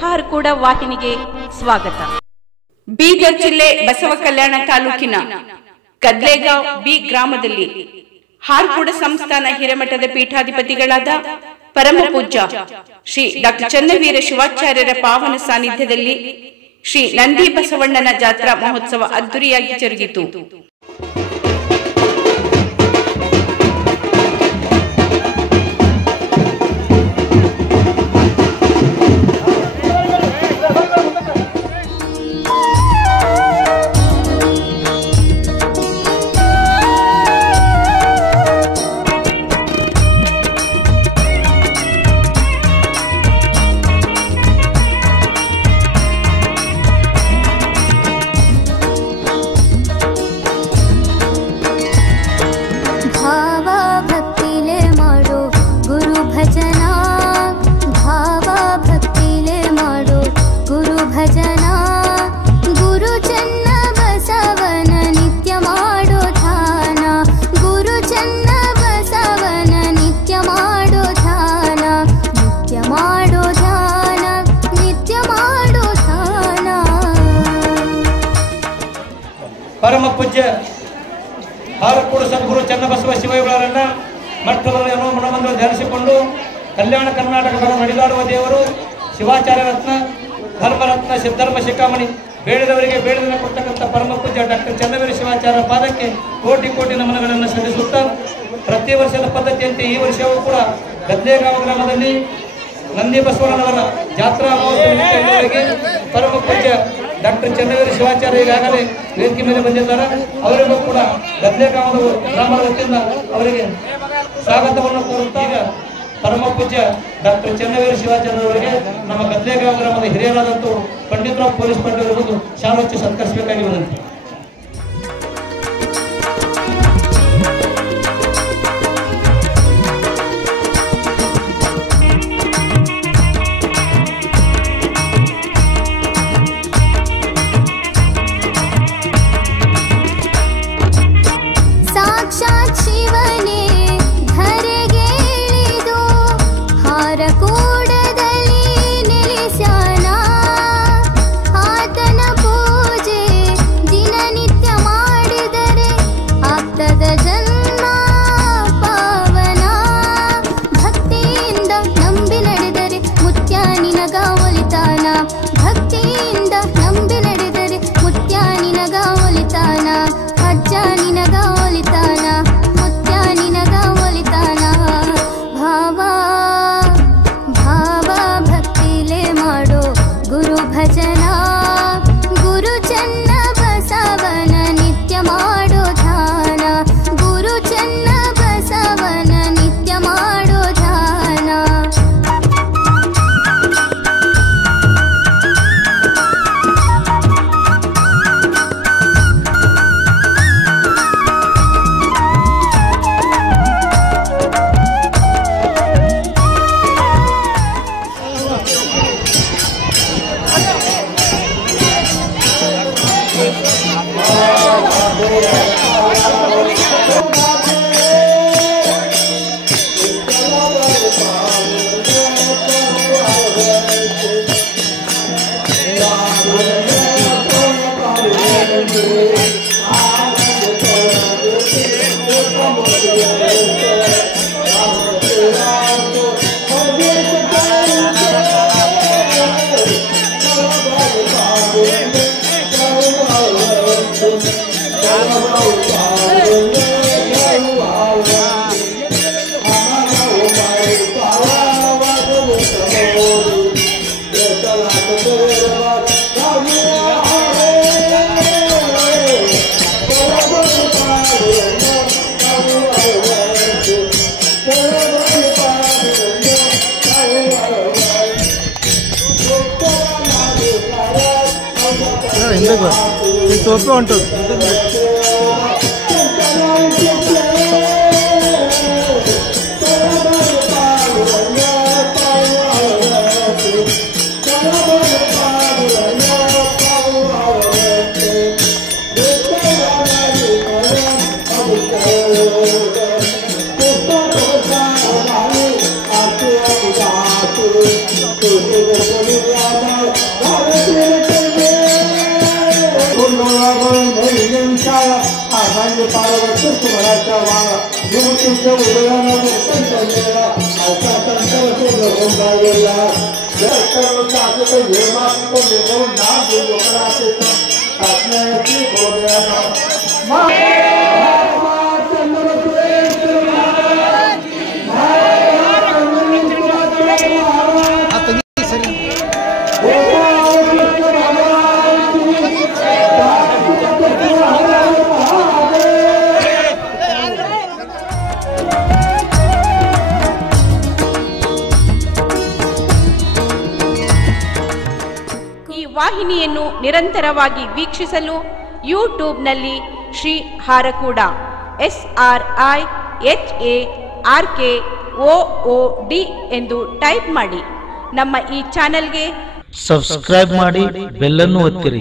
ಹಾರ್ಕೂಡ ವಾಹಿನಿಗೆ ಸ್ವಾಗತ. ಬೀದರ್ ಜಿಲ್ಲೆ ಬಸವ ಕಲ್ಯಾಣ ತಾಲೂಕಿನ ಕದ್ಲೇಗಾಂವ್ ಬಿ ಗ್ರಾಮದಲ್ಲಿ ಹಾರ್ಕೂಡ ಸಂಸ್ಥಾನ ಹಿರೇಮಠದ ಪೀಠಾಧಿಪತಿಗಳಾದ ಪರಮ ಪೂಜ್ಯ ಶ್ರೀ ಡಾಕ್ಟರ್ ಚನ್ನವೀರ ಶಿವಾಚಾರ್ಯರ ಪಾವನ ಸಾನ್ನಿಧ್ಯದಲ್ಲಿ ಶ್ರೀ ನಂದಿ ಬಸವಣ್ಣನ ಜಾತ್ರಾ ಮಹೋತ್ಸವ ಅದ್ದೂರಿಯಾಗಿ ಜರುಗಿತು. ಪರಮ ಪೂಜ್ಯ ಹಾರ್ಕೂಡ ಸದ್ಗುರು ಚನ್ನಬಸವ ಶಿವಯೋಗಿಗಳವರನ್ನ ಮಟ್ಟವನ್ನು ಮನವನ್ನು ಧ್ಯಾನಿಸಿಕೊಂಡು ಕಲ್ಯಾಣ ಕರ್ನಾಟಕದ ನಡೆದಾಡುವ ದೇವರು ಶಿವಾಚಾರ್ಯ ರತ್ನ ಧರ್ಮರತ್ನ ಸಿದ್ಧರ್ಮ ಶಿಖಾಮಣಿ ಬೇಡದವರಿಗೆ ಬೇಡದನ್ನು ಕೊಡ್ತಕ್ಕಂಥ ಪರಮ ಪೂಜ್ಯ ಡಾಕ್ಟರ್ ಚನ್ನವೀರ ಶಿವಾಚಾರ್ಯರ ಪಾದಕ್ಕೆ ಕೋಟಿ ಕೋಟಿ ನಮನಗಳನ್ನು ಸಲ್ಲಿಸುತ್ತಾ ಪ್ರತಿ ವರ್ಷದ ಪದ್ಧತಿಯಂತೆ ಈ ವರ್ಷವೂ ಕೂಡ ಗದ್ಲೇಗಾಂವ್ ಗ್ರಾಮದಲ್ಲಿ ನಂದಿ ಬಸವಣ್ಣನವರ ಜಾತ್ರಾ ಮಹೋತ್ಸವಕ್ಕೆ ಪರಮ ಪೂಜ್ಯ ಡಾಕ್ಟರ್ ಚನ್ನವೀರ ಶಿವಾಚಾರ್ಯ ಈಗಾಗಲೇ ವೇದಿಕೆ ಮೇಲೆ ಬಂದಿದ್ದಾರೆ. ಅವರಿಗೂ ಕೂಡ ಗದ್ಲೇಗಾಂವ್ ಗ್ರಾಮದ ವತಿಯಿಂದ ಅವರಿಗೆ ಸ್ವಾಗತವನ್ನು ಕೋರುತ್ತಾ ಈಗ ಪರಮ ಪೂಜ್ಯ ಡಾಕ್ಟರ್ ಚನ್ನವೀರ ಶಿವಾಚಾರ್ಯ ಅವರಿಗೆ ನಮ್ಮ ಗದ್ಲೇಗಾಂವ್ ಗ್ರಾಮದ ಹಿರಿಯರಾದಂಥ ಪಂಡಿತರಾವ್ ಪೊಲೀಸ್ ಪಾಟೀಲ್ ಬಂದು ಶಾಲೋಚ್ಚಿ ಸತ್ಕರಿಸಬೇಕಾಗಿ ವಿನಂತಿ. टोपी ఉంటుంది Thank you. ವಾಹಿನಿಯನ್ನು ನಿರಂತರವಾಗಿ ವೀಕ್ಷಿಸಲು ಯೂಟ್ಯೂಬ್ನಲ್ಲಿ ಶ್ರೀ ಹಾರಕೂಡ SRIHARKOOD ಎಂದು ಟೈಪ್ ಮಾಡಿ. ನಮ್ಮ ಈ ಚಾನೆಲ್ಗೆ ಸಬ್ಸ್ಕ್ರೈಬ್ ಮಾಡಿ, ಬೆಲ್ ಅನ್ನು ಒತ್ತಿರಿ.